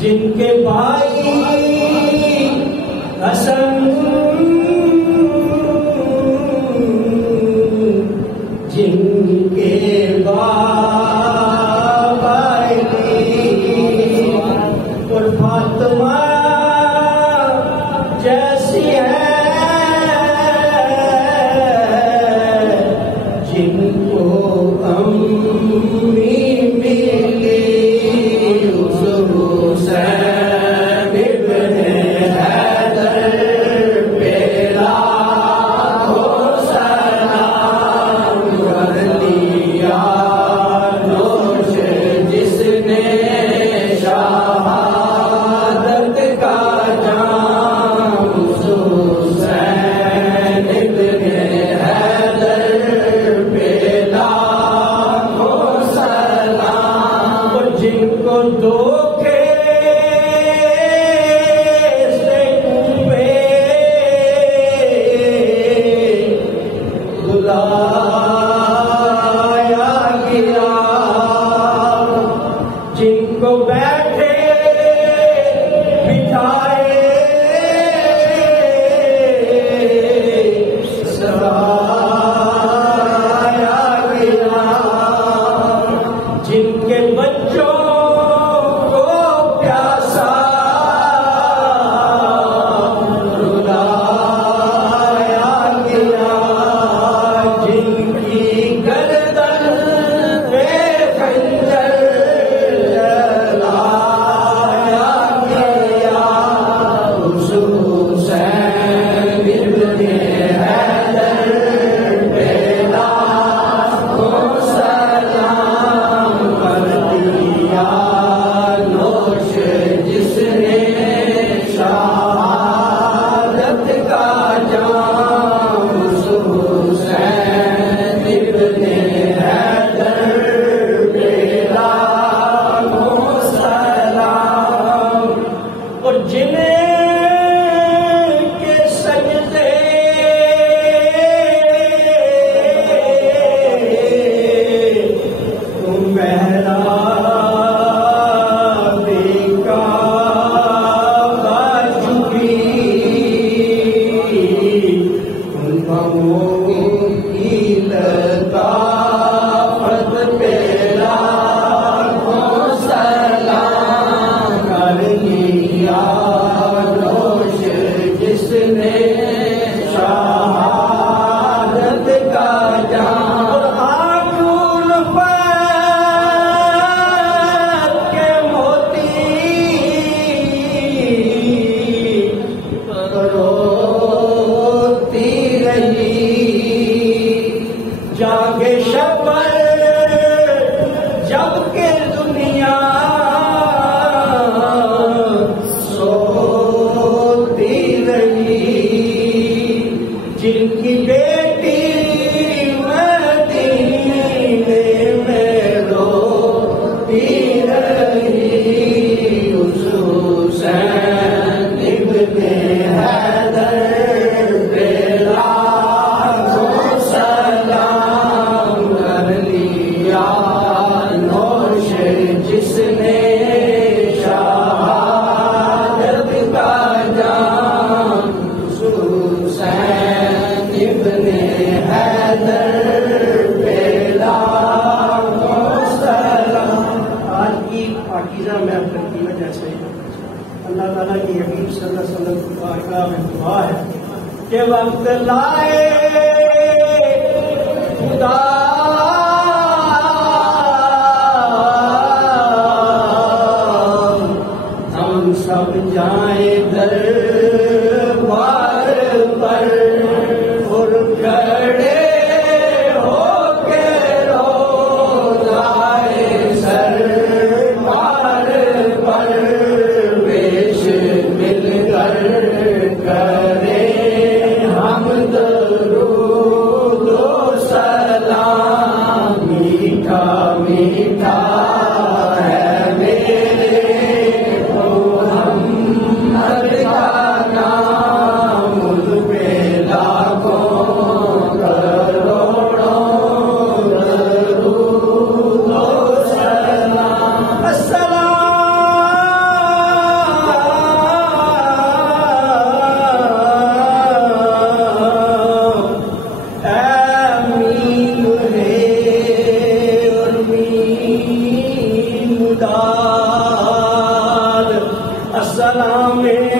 जिनके भाई हसन, जिनके बाप अली और फातिमा जैसी है, जिनको अम्मी मिली उस हुसैन इब्ने हैदर पे लाखों सलाम कर दिया नोश, जिसने शहादत का जाम उस हुसैन इब्ने हैदर पे लाखों सलाम। जिनको धोखे से कुबे बुलाया गया, जिनको बैठे बिठाए सराया गया, जिनके बच्चों को प्यासा रुलाया गया, जिनकी गर्दन पे खंजर चलाया गया, उस हुसैन इब्ने हैदर पे लाखों सलाम कर दिया नोश, जिसने शहादत का जाम उस हुसैन इब्ने हैदर पे लाखों सलाम। और जिनके सजदे जिसने शहादत का जाम आकुल पर के मोती रोती रही, जागे शबर जबकि दुनिया सोती रही, जिनकी बेटी मदीने में रोती रही, उस हुसैन इब्ने हैदर पे लाखों सलाम कर लिया नोश, जिसने शहादत का जाम उस हुसैन इब्ने हैदर पे लाखों सलाम। आज की पाकीज़ा महफिल की वजह से अल्लाह ताला की हबीब सल्लल्लाहु अलैहि वसल्लम की बारगाह में दुआ है कि वक्त लाए खुदा हम सब जाए दरबार पर और खड़े होके रोज़ाए सरकार पर पेश मिलकर करे हम दरूद सलाम। मीठा मीठा है मेरे मोहम्मद का सलामे